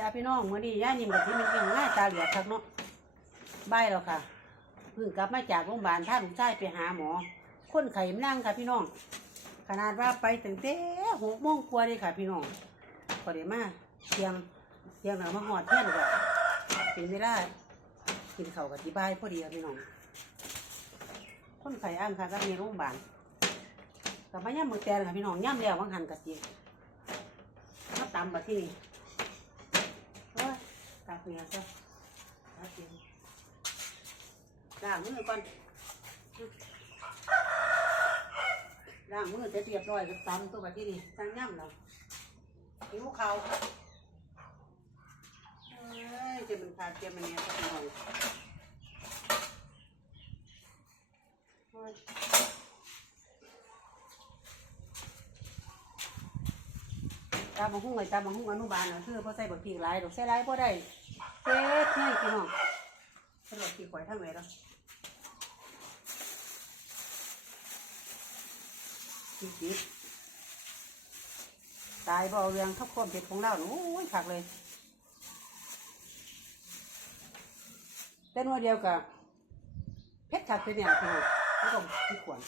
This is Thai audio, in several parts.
จ้าพี่น้องมื้อนี้ย่านิ่มกับที่มันกินง่ายตาเหลือกคักเนาะบ่ายแล้วค่ะเพิ่งกลับมาจากโรงพยาบาลพาลูกชายไปหาหมอ คนไข้มันนั่งค่ะพี่น้อง ขนาดว่าไปตั้งแต่หกโมงกว่าเลยค่ะพี่น้องพอได้มาเที่ยงเที่ยงแล้วมาหอดเที่ยงก็เป็นเวลากินเข้ากับที่บ้ายพอดีค่ะพี่น้อง คนไข้อ้างค่ะก็มีโรงพยาบาลกลับมาย่ำมือแตนค่ะพี่น้องย่ำแล้ววังหันกะสิมาตำบัดที่นี่ เปียซะตาเปียล้างมือก่อนล้างมือเสร็จเรียบร้อยก็ตำตัวแบบที่นี่สั่งย่ำแล้วหิวเขาเอ้ยจะมันขาดเจียมันเนี่ยสักหน่อยโอ้ย ตามมาหุ้งไว้ตามมาหุ้งอนุบาลน่ะคือพอใส่บักพีหลายดอกใส่หลายพอได้เซ็ตให้พี่น้องสรุปพี่ข่อยทั้งไหนแล้วพี่จิบตายบ่เอาเรื่องทับความเผ็ดของเราโอ้ยผักเลยเต้นว่าเดียวกับเพชรขักเป็นเนี่ยพี่น้องไม่ต้องพี่ขวน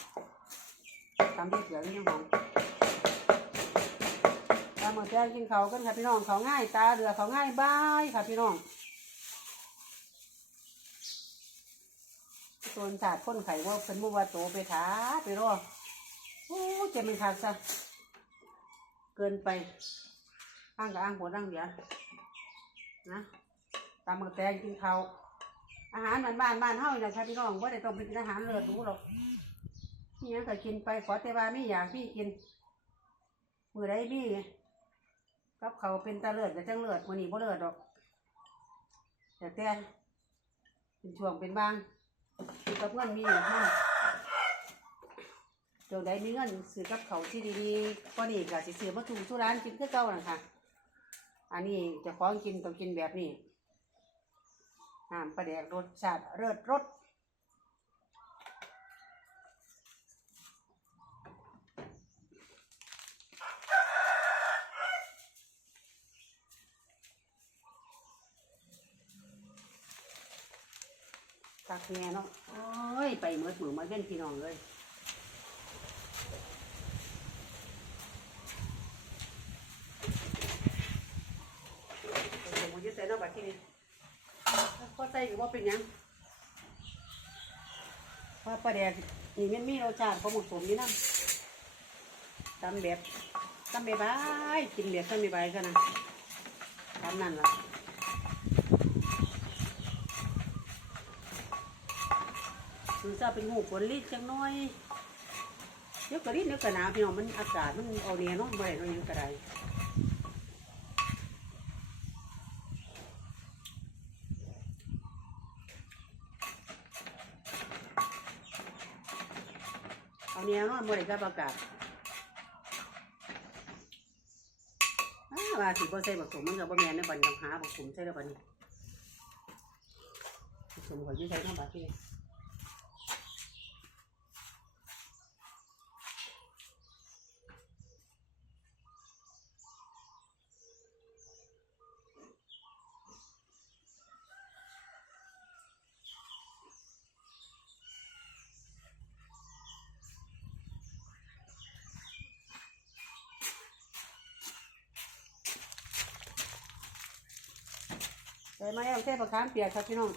ตามที่เกลือนี่ยังหอม มหมดแจ้งกินเขาวกันค่ะพี่น้องเขาง่ายตาเรือเขาง่ายบายค่ะพี่น้องส่วนศาสตร์คนไข่ว่าเป็นมุว่าโตไปท้าไปรอโอ้เจ็บมันขาดซะเกินไปอ้างกับอ้างหัวอ้างเดียนะตามหมดแจ้งกินเขาวอาหารบ้านบ้านบ้านเฮาเนี่ยค่ะพี่น้องว่าได้ต้องไปกินอาหารเลิศรู้หรอกนี่ยังก็กินไปขอแต่ว่าไม่อยากพี่กินมือได้พี่ กับเขาเป็นตาเลือดกับจังเลือดวันนี้บ่เลือดดอกแต่แต่เป็นช่วงเป็นบางคือกับเงินมีอยู่ห้างเจ้าใดมีเงินซื้อกับเขาที่ดีๆก็นี่ก็สิซื้อมาถูกทุร้านกินคือเก่านั่นค่ะอันนี้จะของกินต้องกินแบบนี้น้ำปลาแดกรสชาติเลิศรส ตักแง่เนาะโอ้ย ไปเมื่อมือมาเว้นพี่น้องเลยเดี๋ยวมันจะใส่เนาะบัดที่นี่ก็ใส่ก็ว่าเป็นหยังเพราะปลาแดกนี่มันมีรสชาติพอเหมดผมนี่นะตำแบบตำแบบบกินแบบตำแบบบกันนะตำนั่นล่ะ คือจะเป็นหูฝนลิดจังน้อยเดี๋ยวกระลิดเดี๋ยวกระหนาวพี่น้องมันอากาศมันเอาเนี่ยเนาะบ่ได้เนาะยังกระไดเอาเนี่ยเนาะบ่ได้กับอากาศว่าสิบ่ใส่บักสมมันก็บ่แม่นในบันี้ต้องหาบักสมใส่แล้วบัดนี้บักสมก็อยู่ใส่เนาะบัดนี้ ส่มาแล้วใส่ผักขามเปียกครับพี่น้อง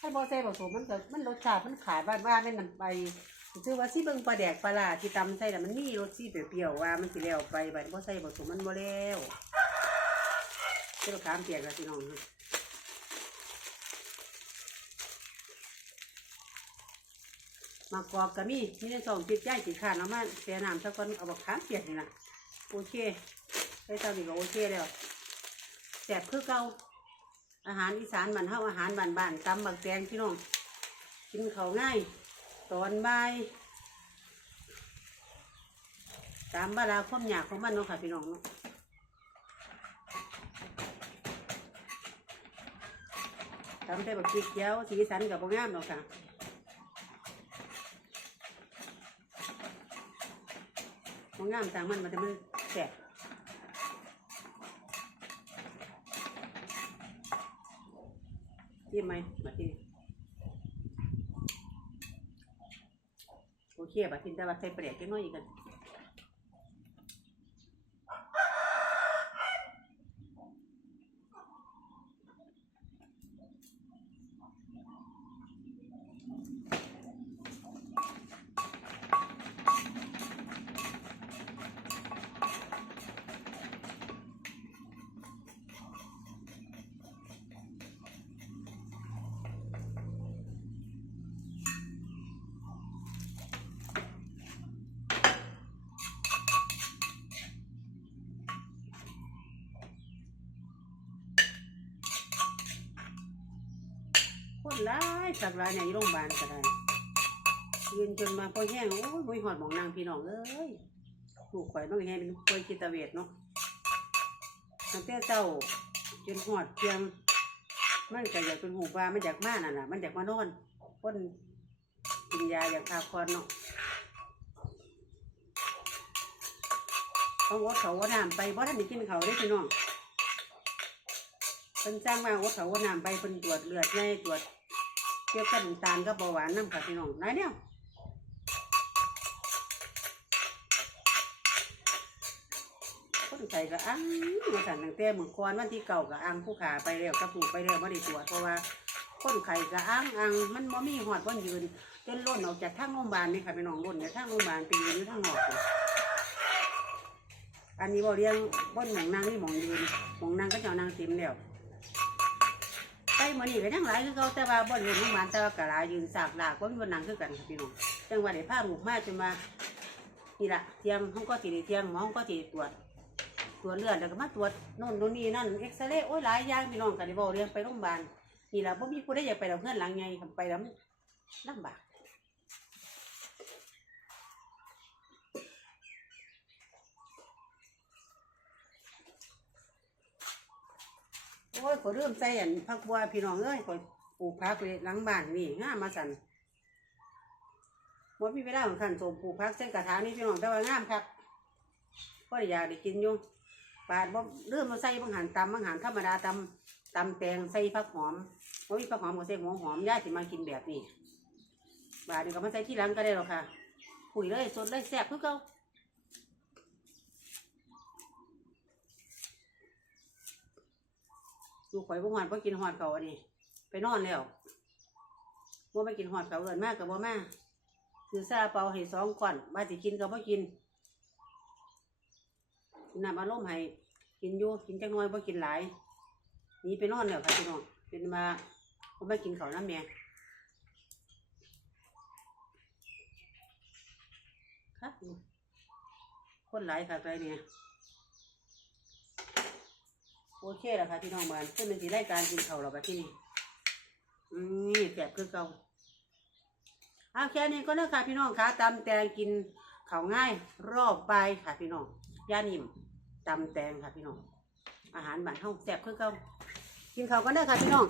ถ้าบ่ใส่ผสมมันก็มันรสชาติมันขาดบ้านว่าแม่นนำไปคือว่าสิเบิ่งปลาแดกปลาร้าที่ตำใส่น่ะมันมีรสสีเปรี้ยวๆว่ามันสิแล้วไปบัดบ่ใส่ผสมมันบ่แล้วใส่ผักขามเปียกครับพี่น้องมากรอกก็มีมีในสองจิตใจสิขาดเอามาแช่น้ำซะก่อนเอาบักขามเปียกนี่ล่ะโอเคใส่เท่านี้ก็โอเคแล้วแซ่บคือเก่า อาหารอีสานบ้านเฮาอาหารบ้านบ้านตำบักแตงพี่น้องกินเขาง่าย ตอนบ่ายตามเวลาความอยากของมันเนาะค่ะพี่น้องเนาะตำแต่บักพริกเจียวสีสันกับบ่งามเนาะค่ะบ่งามต่างมันมันแต่มันแสบ จิ้มไหมมาที่นี่โอเคบัดทินแต่ว่าใส่เปลือกแค่น้อยอีกกัน คนร้ายสักรายในโรงพยาบาลก็ได้ยืนจนมาพอแห้งโอ้ยบ่มีหอดหมองนางพี่น้องเอ้ยลูกข่อยน้องแห้งเป็นป่วยจิตเวชเนาะตั้งแต่เจ้าจนหอดเพียงมันก็อยากเป็นหูปลามันอยากมานั่นน่ะมันอยากมานอนคนกินยาอยากพาคอนเนาะต้องอดเขาว่าน้ำไปเพราะท่านได้กินเขาได้พี่น้องเพิ่นจ้างมาว่าเขาว่าน้ำไปเพิ่นตรวจเลือดในตรวจ เกี่ยวกับน้ำตาลกับเบาหวานน้ำค่ะพี่น้องนายเนี่ยคนไข้ก็อังมาสั่นตั้งแต่เมื่อก่อนวันที่เก่าก็อังผู้ขาไปแล้วกับผู้ไปแล้วไม่ได้ตรวจเพราะว่าคนไข้ก็อังอังมันบ่มีหอดวันยืนจนล้นออกจากทางโรงพยาบาลนี่ค่ะพี่น้องล้นจากทางโรงพยาบาลไปยืนอยู่ทางนอกอันนี้บ่เรียงบ่หมองนางนี่หมองยืนหมองนางก็เจ้านางเต็มแล้ว มื้อนี้ก็ยังหลายคือเขาแต่ว่าบ่ได้โรงพยาบาลแต่ว่าก็หลายยืนสากลากบ่มีบนนั่งคือกันค่ะพี่น้องจังว่าได้พาลูกมาจนมานี่ล่ะเทียงห้องก็สิได้เทียงหมอห้องก็สิได้ตรวจตรวจเลือดแล้วก็มาตรวจโน่นโน่นนี่นั่นเอ็กซเรย์โอ้ยหลายอย่างพี่น้องก็ได้เว้าเรื่องไปโรงพยาบาลนี่ล่ะบ่มีผู้ใดอยากไปดอกเฮือนหลังใหญ่ไปแล้วมันลำบาก อ้ยขอเริ่มใส่อันผักบัวพี่น้องเอ้ยขอปลูกผักไว้หลังบ้านนี่งามมาสั่นบ่มีเวลาของขันโสมปลูกผักใส่กระถางนี่พี่น้องแต่ว่างามคักก็อยากได้กินอยู่ปาดบ่เริ่มมาใส่บางหันตำบางหันธรรมดาตำตำแตงใส่ผักหอมบ่มีผักหอมก็ใส่หัวหอมย่าสิมากินแบบนี้บาดนี้ก็มาใส่ที่หลังก็ได้หรอกค่ะคุยเลยสดเลยแซ่บคือเก่า ลูกข่อยบ่หอดบ่กินหอดเขาอันนี้ไปนอนแล้วบ่ไปกินหอดเขาเอินมากกับบ่มาคือซาเปาให้สองก่อนว่าสิกินก็บ่กินน้ำอารมณ์ให้กินอยู่กินจังน้อยบ่กินหลายนีไปนอนแล้วค่ะพี่น้องเป็นมาบ่ไปกินเขาน้ำแม่ครับคนหลายค่ะไปเนี่ย โอเคแล้วค่ะพี่น้องบ้านขึ้นเป็นสีรายการกินเข่าเราไปที่นี่นี่แสบคือเก่าเอาแค่นี้ก็นะค่ะพี่น้องคะตำแตงกินเข่าง่ายรอบไปค่ะพี่น้องย่านิ่มตำแตงค่ะพี่น้องอาหารบ้านเฮาแสบคือเก่ากินเข่าก็ได้ค่ะพี่น้อง